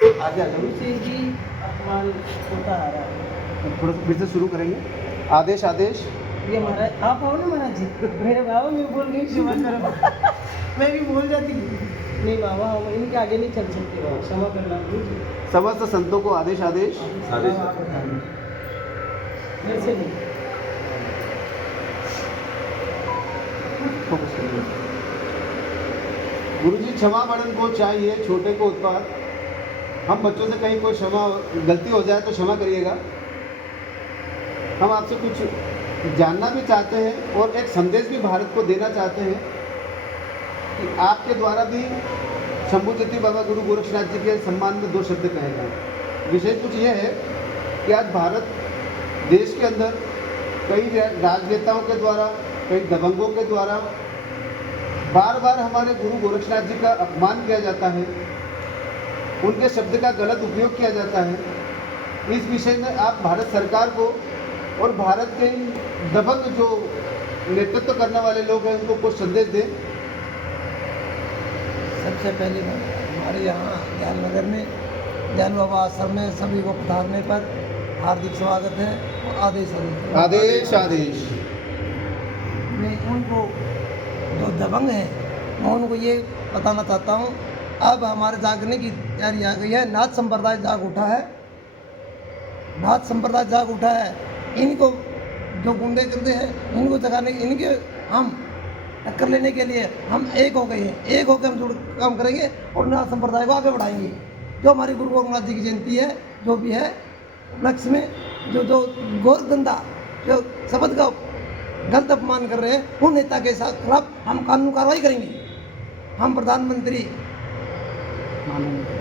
आगे आ जाओ। गुरु से ही अपमान होता आ रहा है। थोड़ा सा फिर से शुरू करेंगे। आदेश आदेश। ये महाराज आप आओ ना महाराज जी, मेरे बाबा मैं बोल गई क्षमा करो। मैं भी भूल जाती नहीं बाबा, हम इनके आगे नहीं चल सकते बाबा, क्षमा करना गुरु जी। समस्त संतों को आदेश आदेश। आदेश। बाबा, आप बताइए। वैसे नहीं। गुरु जी क्षमा बड़न को चाहिए, छोटे को उत्पाद। हम बच्चों से कहीं कोई क्षमा गलती हो जाए तो क्षमा करिएगा। हम आपसे कुछ जानना भी चाहते हैं और एक संदेश भी भारत को देना चाहते हैं कि आपके द्वारा भी शंभुज्योति बाबा गुरु गोरक्षनाथ जी के सम्मान में 2 शब्द कहे जाएं। विषय कुछ यह है कि आज भारत देश के अंदर कई राजनेताओं के द्वारा, कई दबंगों के द्वारा बार बार हमारे गुरु गोरक्षनाथ जी का अपमान किया जाता है, उनके शब्द का गलत उपयोग किया जाता है। इस विषय में आप भारत सरकार को और भारत के इन दबंग जो नेतृत्व करने वाले लोग हैं उनको कुछ संदेश दें। सबसे पहले हमारे यहाँ ज्ञाननगर में ज्ञान बाबा आश्रम में सभी को पधारने पर हार्दिक स्वागत है और आदेश आदेश आदेश। मैं उनको जो दबंग हैं मैं उनको ये बताना चाहता हूँ, अब हमारे जागने की तैयारी आ गई है। नाथ संप्रदाय जाग उठा है, नाथ संप्रदाय जाग उठा है। इनको जो गुंडे करते हैं इनको जगाने, इनके हम टक्कर लेने के लिए हम एक हो गए हैं। एक होकर हम जुड़ काम करेंगे और नाथ संप्रदाय को आगे बढ़ाएंगे। जो हमारी गुरु गोरखनाथ जी की जयंती है, जो भी है लक्ष्य में जो जो गोरधंधा जो शब्द का गलत अपमान कर रहे हैं उन नेता के साथ खिलाफ हम कानून कार्रवाई करेंगे। हम प्रधानमंत्री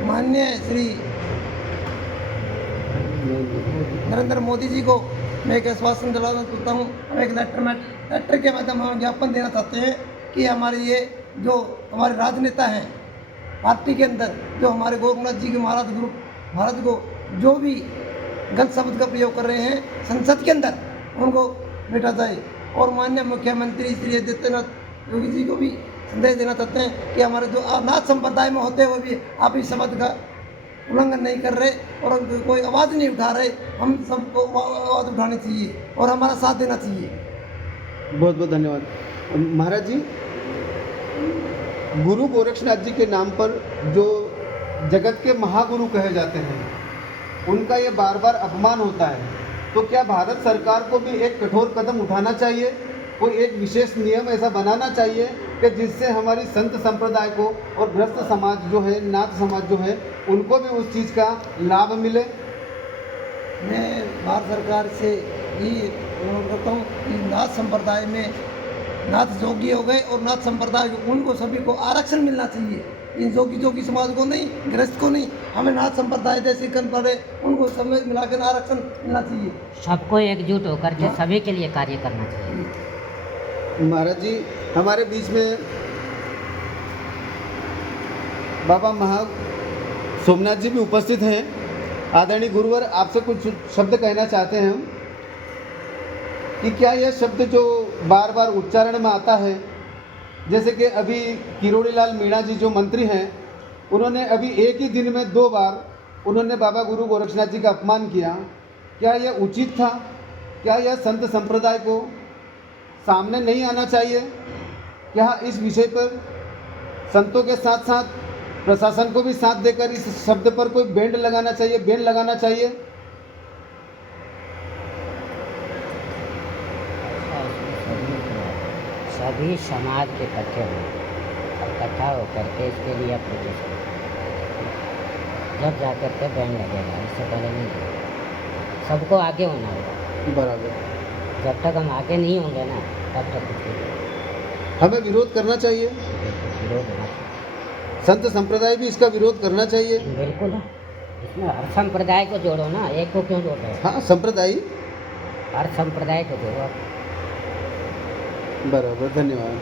माननीय श्री नरेंद्र मोदी जी को मैं एक आश्वासन दिलाना चाहता हूँ। हम एक लेटर के माध्यम हम ज्ञापन देना चाहते हैं कि हमारे ये जो हमारे राजनेता हैं पार्टी के अंदर, जो हमारे गोरखनाथ जी के महाराज ग्रुप भारत को जो भी गलत शब्द का प्रयोग कर रहे हैं संसद के अंदर, उनको मिटा जाए। और माननीय मुख्यमंत्री श्री आदित्यनाथ योगी जी को भी संदेश देना चाहते हैं कि हमारे जो नाथ संप्रदाय में होते हुए भी आप इस शब्द का उल्लंघन नहीं कर रहे और कोई आवाज़ नहीं उठा रहे। हम सबको आवाज़ उठानी चाहिए और हमारा साथ देना चाहिए। बहुत बहुत धन्यवाद। महाराज जी, गुरु गोरक्षनाथ जी के नाम पर जो जगत के महागुरु कहे जाते हैं उनका ये बार बार अपमान होता है, तो क्या भारत सरकार को भी एक कठोर कदम उठाना चाहिए, कोई एक विशेष नियम ऐसा बनाना चाहिए कि जिससे हमारी संत संप्रदाय को और ग्रस्त समाज जो है, नाथ समाज जो है, उनको भी उस चीज़ का लाभ मिले? मैं भारत सरकार से ये अनुरोध करता हूँ कि नाथ संप्रदाय में नाथ जोगी हो गए और नाथ संप्रदाय उनको सभी को आरक्षण मिलना चाहिए। इन जोगी समाज को नहीं, ग्रस्त को नहीं, हमें नाथ संप्रदाय जैसे कर पड़े उनको सब में मिलाकर आरक्षण मिलना चाहिए। सबको एकजुट होकर के सभी के लिए कार्य करना चाहिए। महाराज जी, हमारे बीच में बाबा महा सोमनाथ जी भी उपस्थित हैं। आदरणीय गुरुवर, आपसे कुछ शब्द कहना चाहते हैं हम कि क्या यह शब्द जो बार बार उच्चारण में आता है, जैसे कि अभी किरोड़ी लाल मीणा जी जो मंत्री हैं, उन्होंने अभी एक ही दिन में 2 बार उन्होंने बाबा गुरु गोरक्षनाथ जी का अपमान किया, क्या यह उचित था? क्या यह संत संप्रदाय को सामने नहीं आना चाहिए? क्या इस विषय पर संतों के साथ साथ प्रशासन को भी साथ देकर इस शब्द पर कोई बैन लगाना चाहिए? सभी समाज के इकट्ठे हो इकट्ठा होकर के इसके लिए एप्लीकेशन जब जाकर के बैन लगेगा, इससे पहले नहीं लगेगा। सबको आगे होना होगा। बराबर। जब तक हम आगे नहीं होंगे ना तब तक कुछ नहीं। हमें विरोध करना चाहिए, विरोध होना चाहिए। संत संप्रदाय भी इसका विरोध करना चाहिए। बिल्कुल, इसमें हर संप्रदाय को जोड़ो ना, एक को क्यों जोड़ रहे हो? हाँ, संप्रदाय, हर संप्रदाय को जोड़ो। बराबर। धन्यवाद।